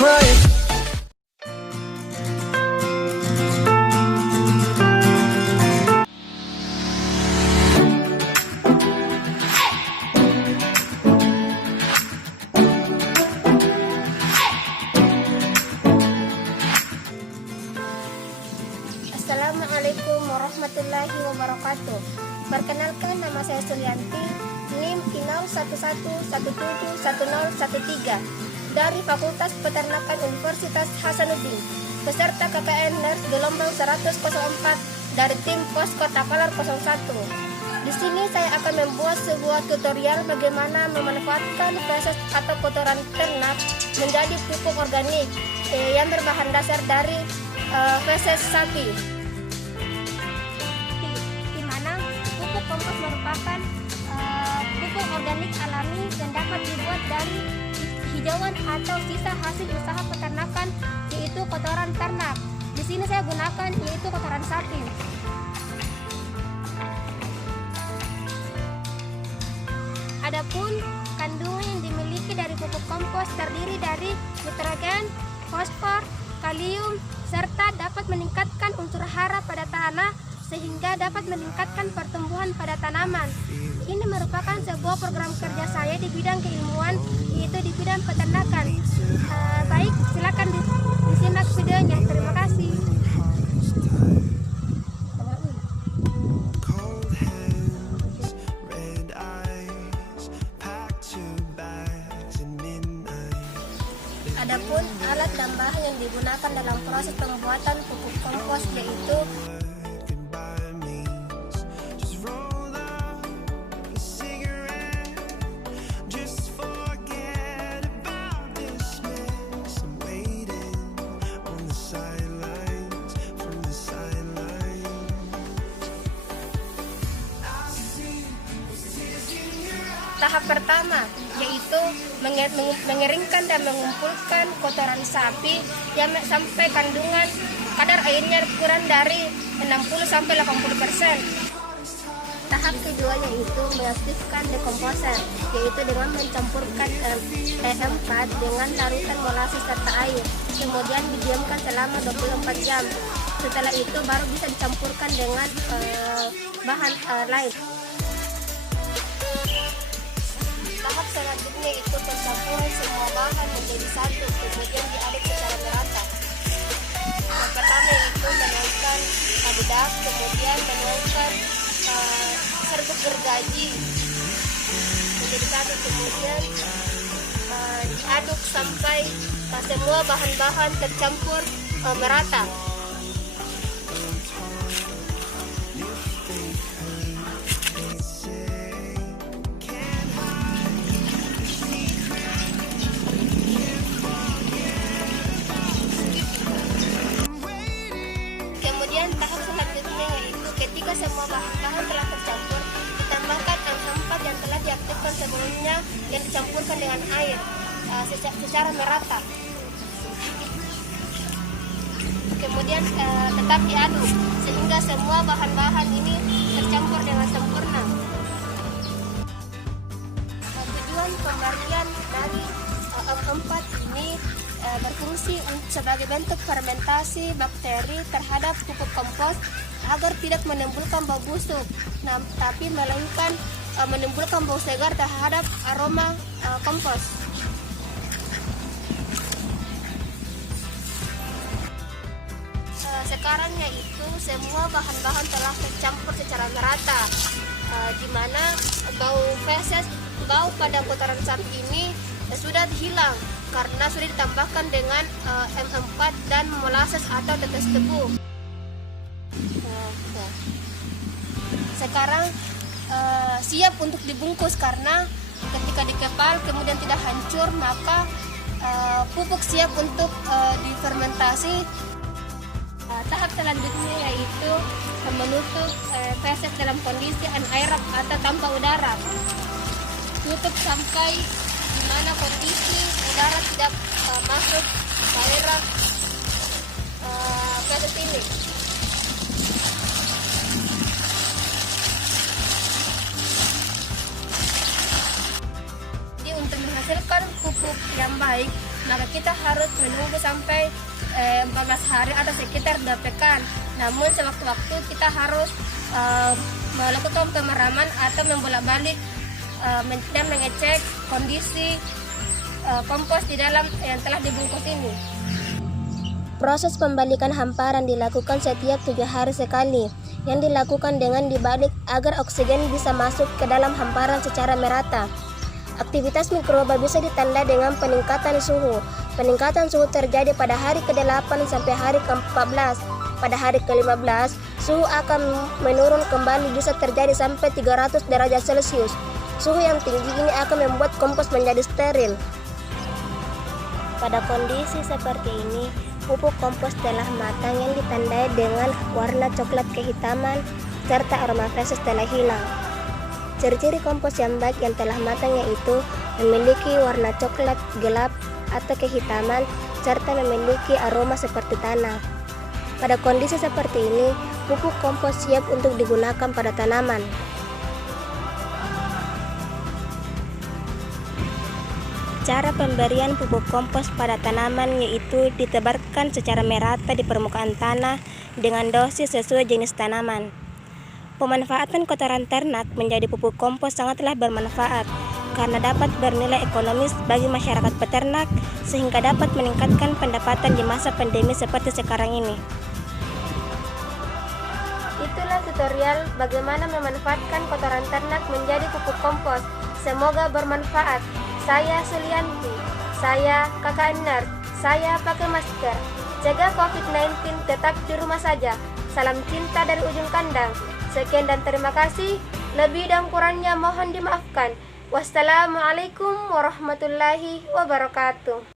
crying. Assalamualaikum warahmatullahi wabarakatuh. Perkenalkan, nama saya Sulianti, NIM INAU 11171013 dari Fakultas Peternakan Universitas Hasanuddin, peserta KKN Nurse gelombang 10004 dari tim Pos Kota Palar 01. Di sini saya akan membuat sebuah tutorial bagaimana memanfaatkan feses atau kotoran ternak menjadi pupuk organik yang berbahan dasar dari feses sapi. Di mana pupuk kompos merupakan pupuk organik alami yang dapat dibuat dari hijauan atau sisa hasil usaha peternakan, yaitu kotoran ternak. Di sini saya gunakan yaitu kotoran sapi. Adapun kandungan yang dimiliki dari pupuk kompos terdiri dari nitrogen, fosfor, kalium, serta dapat meningkatkan unsur hara pada tanah sehingga dapat meningkatkan pertumbuhan pada tanaman. Ini merupakan sebuah program kerja saya di bidang keilmuan, yaitu di bidang peternakan. Baik, silakan disimak videonya. Terima kasih. Adapun alat dan bahan yang digunakan dalam proses pembuatan pupuk kompos yaitu tahap pertama, yaitu mengeringkan dan mengumpulkan kotoran sapi yang sampai kandungan kadar airnya kurang dari 60-80%. Tahap kedua yaitu mengaktifkan dekomposer, yaitu dengan mencampurkan E4 dengan larutan molasses serta air, kemudian didiamkan selama 24 jam. Setelah itu baru bisa dicampurkan dengan bahan lain. Tahap selanjutnya itu pencampuran semua bahan menjadi satu, kemudian diaduk secara merata. Yang pertama itu menuangkan bedak, kemudian menuangkan serbuk gergaji menjadi satu, kemudian diaduk sampai semua bahan-bahan tercampur merata. Tahap selanjutnya yaitu ketika semua bahan-bahan telah tercampur, ditambahkan E4 yang telah diaktifkan sebelumnya yang dicampurkan dengan air secara merata. Kemudian tetap diaduk sehingga semua bahan-bahan ini tercampur dengan sempurna. Tujuan pemberian dari E4 ini berfungsi sebagai bentuk fermentasi bakteri terhadap pupuk kompos agar tidak menimbulkan bau busuk, tapi melainkan menimbulkan bau segar terhadap aroma kompos. Sekarang yaitu semua bahan-bahan telah tercampur secara merata, di mana bau pada kotoran sapi ini sudah hilang karena sudah ditambahkan dengan M4 dan molasses atau tetes tebu. Sekarang siap untuk dibungkus karena ketika dikepal kemudian tidak hancur, maka pupuk siap untuk difermentasi. Tahap selanjutnya yaitu menutup feses dalam kondisi anaerob atau tanpa udara. Tutup sampai di mana kondisi udara tidak masuk daerah feses ini. Jadi untuk menghasilkan pupuk yang baik, maka kita harus menunggu sampai 14 hari atau sekitar 2 pekan. Namun sewaktu-waktu kita harus melakukan pemeraman atau membolak-balik dan mengecek kondisi kompos di dalam yang telah dibungkus ini. Proses pembalikan hamparan dilakukan setiap 7 hari sekali, yang dilakukan dengan dibalik agar oksigen bisa masuk ke dalam hamparan secara merata. Aktivitas mikroba bisa ditanda dengan peningkatan suhu. Peningkatan suhu terjadi pada hari ke-8 sampai hari ke-14. Pada hari ke-15, suhu akan menurun kembali, bisa terjadi sampai 300 derajat Celcius. Suhu yang tinggi ini akan membuat kompos menjadi steril. Pada kondisi seperti ini, pupuk kompos telah matang yang ditandai dengan warna coklat kehitaman serta aroma fresh telah hilang. Ciri-ciri kompos yang baik yang telah matang yaitu memiliki warna coklat gelap atau kehitaman serta memiliki aroma seperti tanah. Pada kondisi seperti ini, pupuk kompos siap untuk digunakan pada tanaman. Cara pemberian pupuk kompos pada tanaman yaitu ditebarkan secara merata di permukaan tanah dengan dosis sesuai jenis tanaman. Pemanfaatan kotoran ternak menjadi pupuk kompos sangatlah bermanfaat karena dapat bernilai ekonomis bagi masyarakat peternak sehingga dapat meningkatkan pendapatan di masa pandemi seperti sekarang ini. Itulah tutorial bagaimana memanfaatkan kotoran ternak menjadi pupuk kompos. Semoga bermanfaat. Saya Sulianti, saya Kakak Nurse, saya pakai masker. Jaga COVID-19, tetap di rumah saja. Salam cinta dari ujung kandang. Sekian dan terima kasih. Lebih dan kurangnya mohon dimaafkan. Wassalamualaikum warahmatullahi wabarakatuh.